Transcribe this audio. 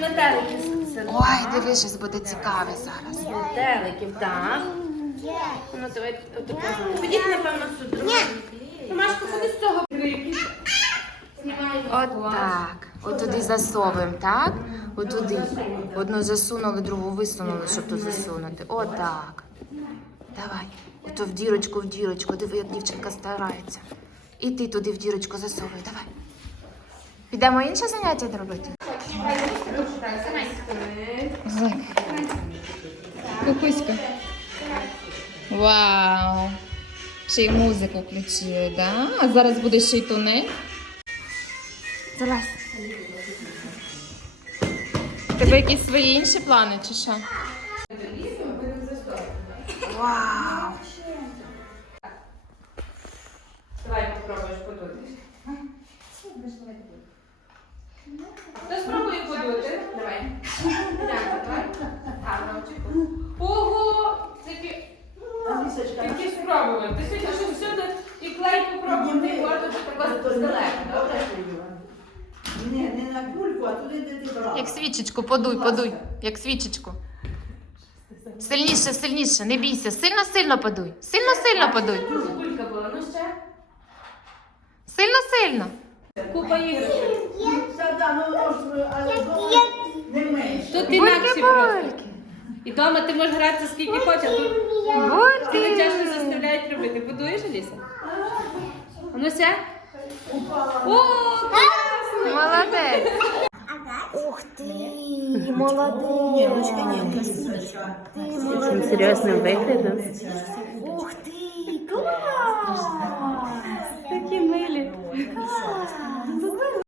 метелики. Ой, диви, щось буде цікаве зараз. Метеликів, так. Ну, давай отаку. Підіть, напевно, сюди. Ні. Ходи з цього. Знімаємо. От так. От туди засовуємо, так? От туди. Одну засунули, другу висунули, щоб тут засунути. Отак. Давай. Ото в дірочку, в дірочку. Диви, як дівчинка старається. І ти туди в дірочку засовуй. Давай. Підемо інше заняття робити? Кукуська. Вау. Ще й музику включили, да? А зараз буде ще й тунель. Залазь. Тебе якісь свої інші плани, чи що? Вау! Які спробували. Ти сьогодні що всюди і клей попробував, ти його тут так здалека. Не, не на кульку, а туди, де ти брала. Як свічечку, подуй, подуй. Як свічечку. Сильніше, сильніше, не бійся. Сильно, сильно подуй. Сильно, сильно подуй. Кулька була, ну ще. Сильно, сильно. Купа іграшок. Ну, менше. Тут інакші просто. І вдома ти можеш гратися скільки хочеш, а тут Аліса? А ну ся? О, класно! Молодець. Ух ты, молодец. Ручка ні, Цим серйозним виглядом. Ух ты, класс.